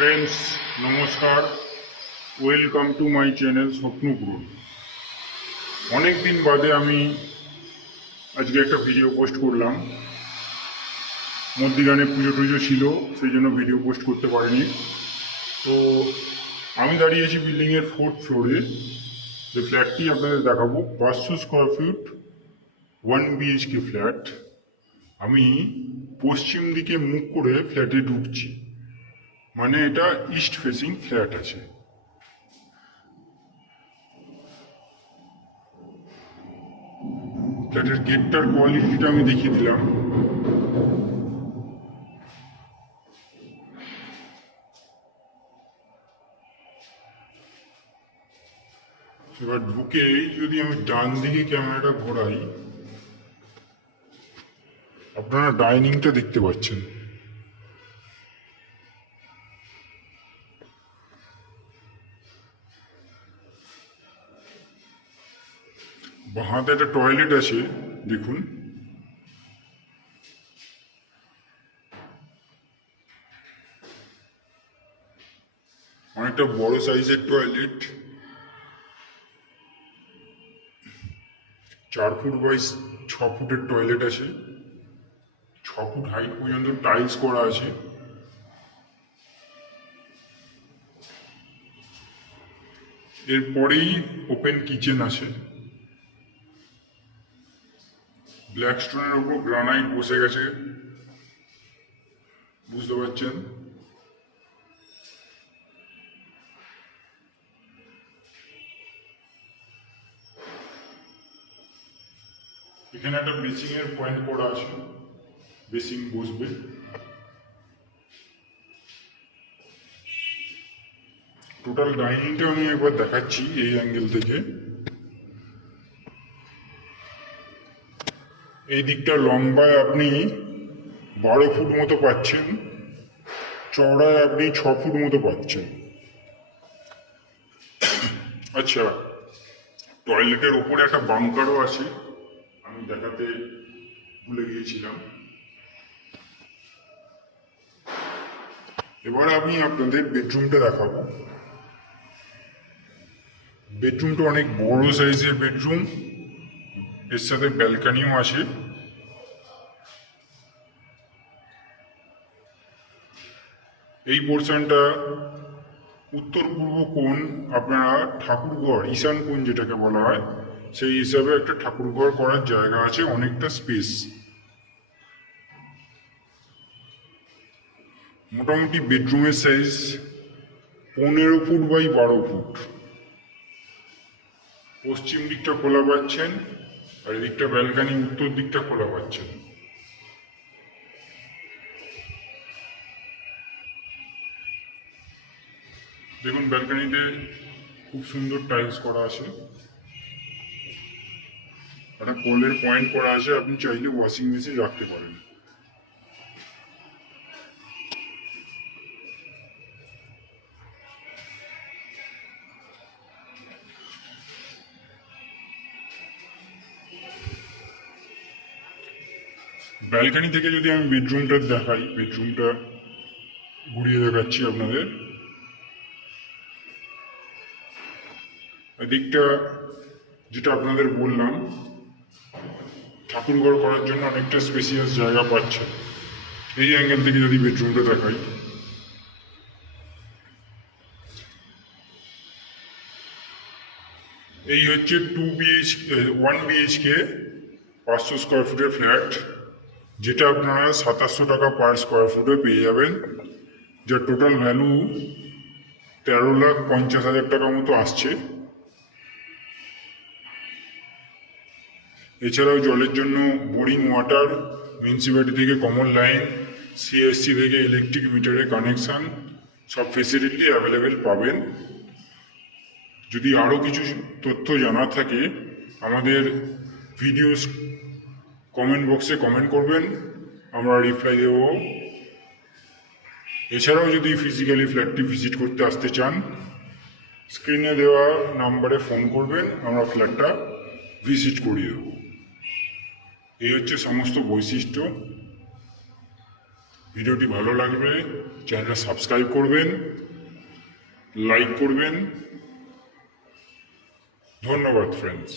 Friends, নমস্কার। Welcome to my channel Swapnapuran. অনেক দিন বাদে আমি আজকে একটা ভিডিও পোস্ট করলাম। মধ্যিখানে পুজো টুজো ছিল, সেই জন্য ভিডিও পোস্ট করতে পারিনি। তো আমি দাঁড়িয়েছি বিল্ডিংয়ের 4th ফ্লোরে। যে ফ্ল্যাটটি আপনাদের দেখাবো 500 স্কোয়ার ফিট 1 BHK ফ্ল্যাট। আমি পশ্চিম দিকে মুখ করে ফ্ল্যাটে ঢুকছি, মানে এটা ইস্ট ফেসিং ফ্ল্যাট আছে। ফ্ল্যাটের গেটটার কোয়ালিটিটা আমি দেখিয়ে দিলাম। এবার ঢুকে যদি আমি ডান দিকে ক্যামেরাটা ঘোরাই, আপনারা ডাইনিংটা দেখতে পাচ্ছেন। বাঁহাতে একটা টয়লেট আছে, দেখুন। অনেকটা বড় সাইজের টয়লেট, 4 ফুট বাই 6 ফুটের টয়লেট আছে। 6 ফুট হাইট পর্যন্ত টাইলস করা আছে। এরপরেই ওপেন কিচেন আছে। ব্ল্যাক স্টোনের ওপর গ্রানাইট বসে গেছে, বুঝতে পারছেন। এখানে একটা বেসিং এর পয়েন্ট করা আছে, বেসিং বসবে। টোটাল ডাইনিংটা আমি একবার দেখাচ্ছি এই অ্যাঙ্গেল থেকে। এই দিকটা লম্বায় আপনি 12 ফুট মতো পাচ্ছেন, চওড়ায় আপনি 6 ফুট মতো পাচ্ছেন। আচ্ছা, টয়লেটের ওপরে একটা বাংকারও আছে, আমি দেখাতে ভুলে গিয়েছিলাম। এবার আমি আপনাদের বেডরুমটা দেখাবো। বেডরুমটা অনেক বড় সাইজের বেডরুম, এর সাথে ব্যালকানিও আছে। এই পোর্শনটা উত্তর পূর্ব কোণ, আপনারা ঠাকুরঘর, ঈশান কোণ যেটাকে বলা হয়, সেই হিসাবে একটা ঠাকুরঘর করার জায়গা আছে, অনেকটা স্পেস। মোটামুটি বেডরুমের সাইজ 15 ফুট বাই 12 ফুট। পশ্চিম দিকটা খোলা পাচ্ছেন, আর এদিকটা ব্যালকানি, উত্তর দিকটা খোলা পাচ্ছেন। দেখুন, ব্যালকানিতে খুব সুন্দর টাইলস করা আছে, একটা কলের পয়েন্ট করা আছে, আপনি চাইলে ওয়াশিং মেশিন রাখতে পারেন। ব্যালকানি থেকে যদি আমি বেডরুমটা দেখাই, বেডরুমটা ঘুরিয়ে দেখাচ্ছি আপনাদের। এদিকটা যেটা আপনাদের বললাম, ঠাকুরঘর করার জন্য অনেকটা স্পেসিয়াস জায়গা পাচ্ছে। এই অ্যাঙ্গেল থেকে যদি বেডরুমটা দেখাই, এই হচ্ছে 1 BHK 500 স্কোয়ার ফুটের ফ্ল্যাট, যেটা আপনারা 2700 টাকা পার স্কোয়ার ফুটে পেয়ে যাবেন, যার টোটাল ভ্যালু 13,50,000 টাকা মতো আসছে। এছাড়াও জলের জন্য বোরিং ওয়াটার, মিউনিসিপ্যালিটি থেকে কমন লাইন, সিএসসি থেকে ইলেকট্রিক মিটারের কানেকশান, সব ফেসিলিটি অ্যাভেলেবেল পাবেন। যদি আরও কিছু তথ্য জানার থাকে, আমাদের ভিডিওস কমেন্ট বক্সে কমেন্ট করবেন, আমরা রিপ্লাই দেব। এছাড়াও যদি ফিজিক্যালি ফ্ল্যাটটি ভিজিট করতে আসতে চান, স্ক্রিনে দেওয়া নাম্বারে ফোন করবেন, আমরা ফ্ল্যাটটা ভিজিট করিয়ে দেব। এই হচ্ছে সমস্ত বৈশিষ্ট্য। ভিডিওটি ভালো লাগবে চ্যানেলটা সাবস্ক্রাইব করবেন, লাইক করবেন। ধন্যবাদ ফ্রেন্ডস।